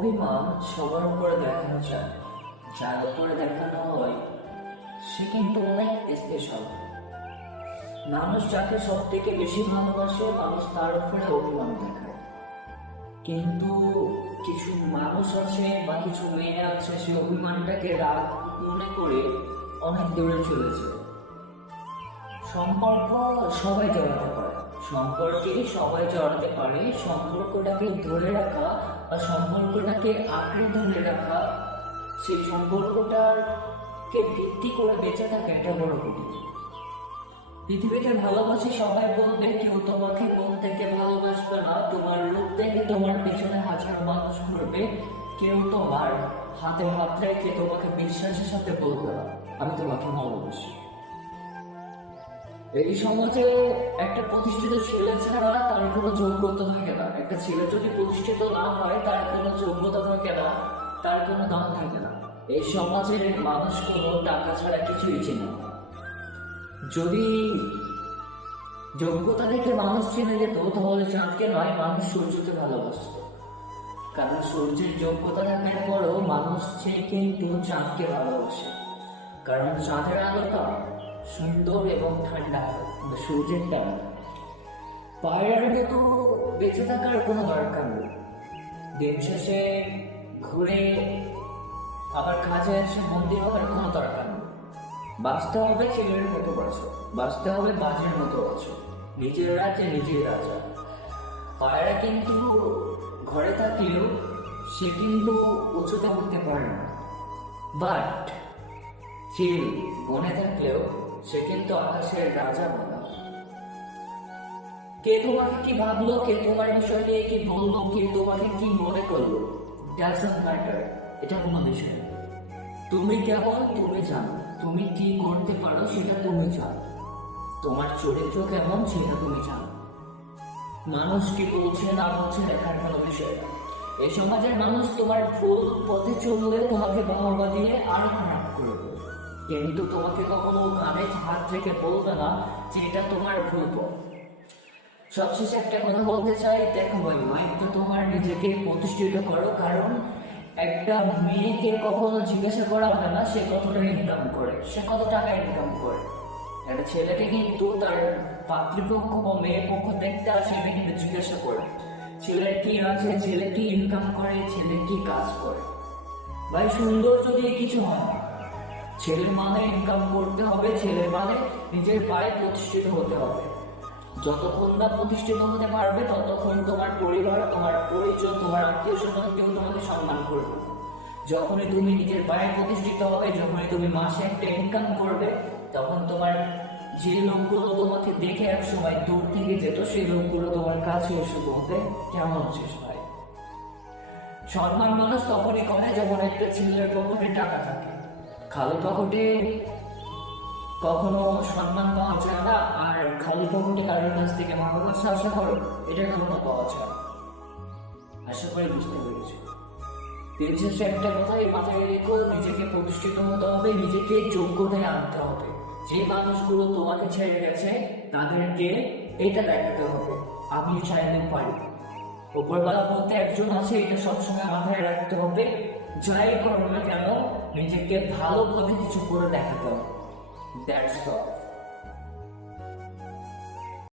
অভিমান সবার উপরে দেখানো যায়, যার উপরে দেখানো হয় সে কিন্তু অনেক স্পেশাল। মানুষ যাকে সব থেকে বেশি ভালোবাসে, মানুষ তার উপরে অভিমান দেখায়। কিন্তু কিছু মানুষ আছে বা কিছু মেয়ে আছে, সে অভিমানটাকে রাগ মনে করে অনেক দূরে চলেছে। সম্পর্ক সবাই জড়াতে পারে, সম্পর্কে সবাই জড়াতে পারে। সম্পর্কটাকে ধরে রাখা বা সম্পর্কটাকে আঁকড়ে ধরে রাখা, সেই সম্পর্কটাকে ভিত্তি করে বেঁচে থাকা, এটা বড় কঠিন। পৃথিবীতে ভালোবাসি সবাই বলবে, কেউ তোমাকে মন থেকে ভালোবাসবে না। তোমার রূপ দেখে তোমার পেছনে হাজার মানুষ ঘুরবে, কেউ তোমার হাতে হাত রেখে তোমাকে বিশ্বাসের সাথে বলবে না আমি তোমাকে ভালোবাসি। এই সমাজে একটা প্রতিষ্ঠিত ছেলে ছাড়া তার কোনো যোগ্যতা থাকে না। একটা ছেলে যদি প্রতিষ্ঠিত না হয়, তার কোনো যোগ্যতা থাকে না, তার কোনো দাম থাকে না। এই সমাজের মানুষ কোনো টাকা ছাড়া কিছুই চেনে না। যদি যোগ্যতা দেখে মানুষ চিনে যেত, তাহলে চাঁদকে নয়, মানুষ সূর্যকে ভালোবাসত। কারণ সূর্যের যোগ্যতা থাকার পরেও মানুষ কিন্তু চাঁদকে ভালোবাসে, কারণ চাঁদের আলোটা সুন্দর এবং ঠান্ডা, সূর্যের টানা। পায়রার মতো বেঁচে থাকার কোনো দরকার নেই। দিন শেষে ঘুরে আবার কাজে এসে মন্দির হওয়ার কোনো দরকার নেই। বাঁচতে হবে ছেলের মতো বাঁচো, বাঁচতে হবে বাজের মতো বাঁচো, নিজের রাজ্যে নিজের রাজা। পায়রা কিন্তু ঘরে থাকলেও সে কিন্তু উঁচুতে উঠতে পারে না, বাট চিল বনে থাকলেও সে কিন্তু আকাশের রাজা বলা। কে তোমাকে কি ভাবলো, কে তোমার বিষয় নিয়ে কি বললো, কে তোমাকে কি মনে করলো, ডাজন্ট ম্যাটার। এটা কোনো বিষয় না। তুমি কেমন তুমি জানো, তুমি কি করতে পারো সেটা তুমি জানো, তোমার চরিত্র কেমন সেটা তুমি জানো। মানুষ কি বলছে না বলছে দেখার কোনো বিষয় না। এই সমাজের মানুষ তোমার ভুল পথে চললে তোমাকে বাহবা দিয়ে আরো খারাপ করবে, কিন্তু তোমাকে কখনো কানে হাত রেখে বলবে না যে এটা তোমার ভুল পথ। সবশেষে একটা কথা বলতে চাই, দেখো ভাই, একটু তোমার নিজেকে প্রতিষ্ঠিত করো। কারণ একটা মেয়েকে কখনো জিজ্ঞাসা করা হয় না সে কতটা ইনকাম করে, সে কত টাকা ইনকাম করে। একটা ছেলেকে কিন্তু তার পাতৃপক্ষ বা মেয়ের পক্ষ দেখতে আসে, এটা কিন্তু জিজ্ঞাসা করে ছেলে কি আছে, ছেলে কি ইনকাম করে, ছেলে কি কাজ করে। ভাই সুন্দর যদি কিছু হয়, ছেলের মানে ইনকাম করতে হবে, ছেলের মানে নিজের পায়ে প্রতিষ্ঠিত হতে হবে। যতক্ষণ না প্রতিষ্ঠিত হতে পারবে, ততক্ষণ তোমার পরিবার, তোমার পরিচয়, তোমার আত্মীয় স্বজন কেউ তোমাকে সম্মান করবে। যখনই তুমি নিজের পায়ে প্রতিষ্ঠিত হবে, যখনই তুমি মাসে একটা ইনকাম করবে, তখন তোমার যে লোকগুলো তোমাকে দেখে এক সময় দূর থেকে যেত, সেই লোকগুলো তোমার কাছে এসে বলতে কেমন আছিস ভাই। সম্মান মানুষ তখনই করে যখন একটা ছেলের পকেটে টাকা থাকে। খালি পকেটে কখনো সম্মান পাওয়া যায় না, আর খালি পকেটে কারোর কাছ থেকে ভালোবাসা আশা করো, এটা কখনো পাওয়া যায় না। আশা করি বুঝতে পেরেছি। দিন শেষে একটা কথাই মাথায় রেখো, নিজেকে প্রতিষ্ঠিত হতে হবে, নিজেকে যোগ্যতায় আনতে হবে। যে মানুষগুলো তোমাকে ছেড়ে গেছে তাদেরকে এটা দেখাতে হবে আমি চাইলে পারি। উপরবেলা বলতে একজন আছে, এটা সবসময় মাথায় রাখতে হবে। যাই করো না কেন, নিজেকে ভালোভাবে কিছু করে দেখাতে হবে। That's all.